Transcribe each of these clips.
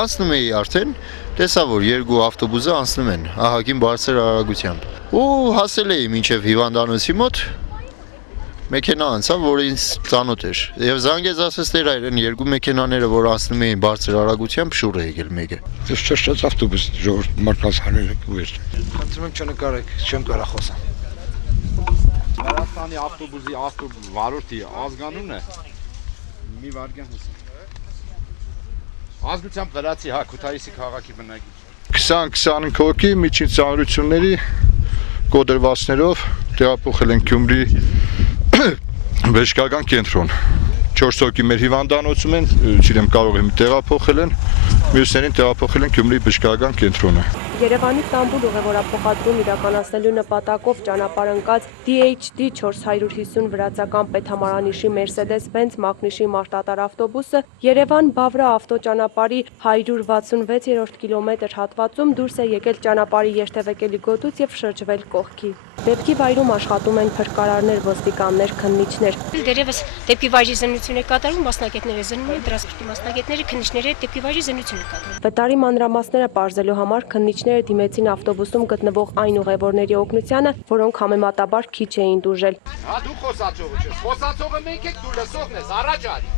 Անցնում էի արդեն, տեսա որ երկու ավտոբուսը անցնում են ահագին բարձր արագությամբ։ Ու հասել էի մինչև հիվանդանոցի մոտ, մեքենա անցավ, որ ինձ ծանոթ էր։ Եվ զանգեց ասեց տեր այրեն երկու մեքենաները, որ անցնում էին բարձր արագությամբ, շուռ է եկել մեկը։ Դες չշտած ավտոբուս ժողովուրդ մարդկանց հանելեք ու էր։ Խնդրում եմ չնկարեք, չեմ կարա խոսամ։ Վրաստանի ավտոբուսի վարորդի ազգանունն է։ Մի վարքյան հսա։ Ազգությամբ վրացի, հա, Քութայիսի քաղաքի բնակիչ։ 20-25 հոգի միջին ծանրությունների կոդրվածներով տեղափոխել են Գյումրի բժշկական կենտրոն։ 4 հոգի մեր հիվանդանոցում են, չգիտեմ կարող եմ տեղափոխել են, մյուսներին տեղափոխել են Գյումրի բժշկական կենտրոնը։ Երևանից Ստամբուլ ուղևորափոխադրում իրականացնելու նպատակով ճանապարհ ընկած DHD 450 վրացական պետհամարանիշի Mercedes-Benz Magnişi մարտատար ավտոբուսը Երևան-Բավրա ավտոճանապարհի 166-րդ կիլոմետր հատվածում դուրս է եկել ճանապարհի երթևեկելի գոտուց եւ շրջվել կողքի։ Դեպքի վայրում աշխատում են փրկարարներ, ոստիկաններ, քննիչներ։ Դերևս դեպքի վայրի զննություն է կատարում, մասնագետները զննում են, տրանսպորտի մասնագետները, քննիչները դեպքի վայրի զննություն են կատարում։ Վտարի մանրամասները պարզելու համար քննիչները դիմեցին ավտոբուսում գտնվող այն ուղևորների օգնությանը, որոնք համեմատաբար քիչ էին դուժել։ Հա դու խոսացողը չես, խոսացողը մեկ եք, դու լսողն ես, առաջ արի։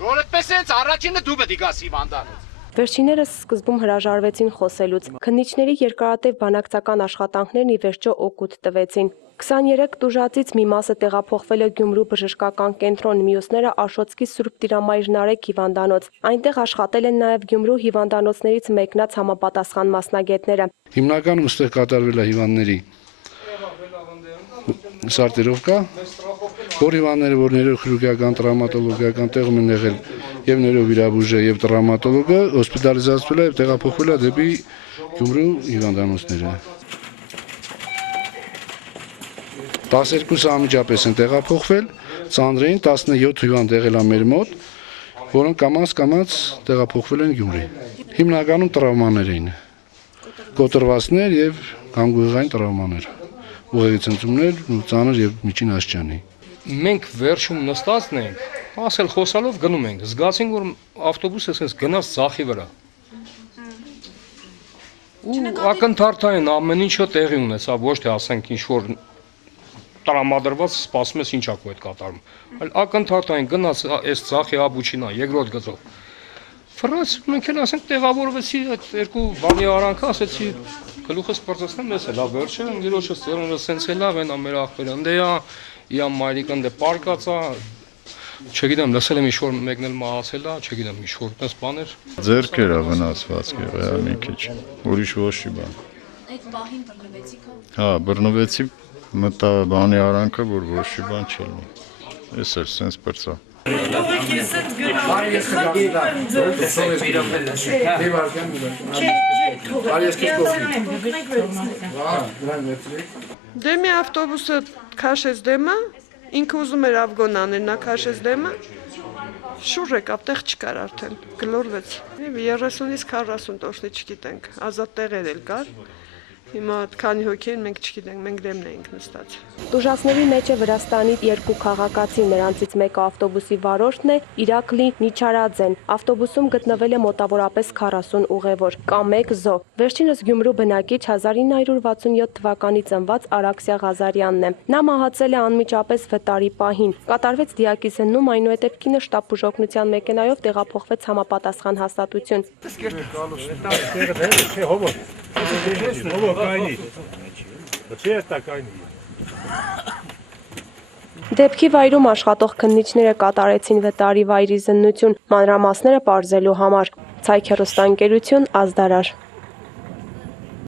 Դու այդպես ես առաջինը դու պետք է գաս հիվանդանոց։ Վերջիններս սկզբում հրաժարվեցին խոսելուց։ Քննիչների երկարատև բանակցական աշխատանքներն ի վերջո օգուտ տվեցին։ 23 տուժածից մի մասը տեղափոխվել է Գյումրու բժշկական կենտրոն, մյուսները Աշոտսկի Սուրբ Տիրամայր Նարեկ հիվանդանոց։ Այնտեղ աշխատել են նաև Գյումրու հիվանդանոցներից մեկնած համապատասխան մասնագետները։ Հիմնականում այստեղ կատարվել է հիվանդների սարտիրովկա, որ հիվանդները, որ նեյրոխիրուրգիական, տրավմատոլոգիական տեղում են եղել եւ նեյրովիրաբույժը եւ տրավմատոլոգը, հոսպիտալիզացվել է եւ տեղափոխվել է դեպի Գյումրու հիվանդանոցները։ 12 անմիջապես են տեղափոխվել, ծանրային 17 հիվանդ եղել է մեր մոտ, որոնք կամաց տեղափոխվել են Գյումրի։ Հիմնականում տրավմաներ էին, կոտրվածներ եւ գանգուղեղային տրավմաներ, ուղեղի ցնցումներ, ծանր եւ միջին աստիճանի։ Մենք վերջում նստածն ենք, ասել խոսալով գնում ենք, զգացինք որ ավտոբուսը ասես գնաց ցախի վրա։ Ու ակնթարթային ամեն ինչը տեղի ունեցավ, ոչ թե ասենք ինչ որ տրամադրված սպասում ես ինչա կոյդ կատարում, այլ ակնթարթային գնաց այս ցախի աբուչինա երկրորդ գծով։ Ֆրանս մենք էլ ասենք տեղավորվեցի այդ երկու բանի արանքը, ասեցի գլուխս բարձրացնեմ, ես էլ վերջը գիրոջը ծերունը սենց է լավ են ամեր ախպերը ընդեա, իամ մայրիկան դե պարկացա, չգիտեմ, լսել եմ ինչ-որ մեկն էլ մահացել է, չգիտեմ, ինչ-որ տես բաներ։ Ձերքերը վնասված եղել մի քիչ, ուրիշ ոչ մի բան։ Այդ պահին բռնվեցիք։ Հա, բռնվեցի, մտա բանի արանքը, որ ոչ մի բան չլինի։ Ես էլ սենց բրծա։ Դեմի ավտոբուսը քաշեց դեմը, ինքը ուզում էր ավգոն անել, նա քաշեց դեմը, շուռ եկավ, տեղ չկար արդեն, գլորվեց։ 30-ից 40 տոշնի չգիտենք, ազատ տեղեր էլ կար։ Հիմա քանի հոգի են, մենք չգիտենք, մենք դեմն էինք նստած։ Տուժածների մեջ է Վրաստանի երկու քաղաքացի, նրանցից մեկը ավտոբուսի վարորդն է, Իրակլի Նիչարաձեն։ Ավտոբուսում գտնվել է մոտավորապես 40 ուղևոր, կա մեկ զո։ Վերջինս Գյումրու բնակիչ 1967 թվականի ծնված Արաքսիա Ղազարյանն է։ Նա մահացել է անմիջապես վտարի պահին։ Կատարվեց դիակի զննում, այնուհետև կինը շտապ բուժօգնության մեքենայով տեղափոխվեց համապատասխան հաստատություն։ Դեպքի վայրում աշխատող քննիչները կատարեցին վտարի վայրի զննություն, մանրամասները պարզելու համար։ Ցայք հեռուստաընկերություն, Ազդարար։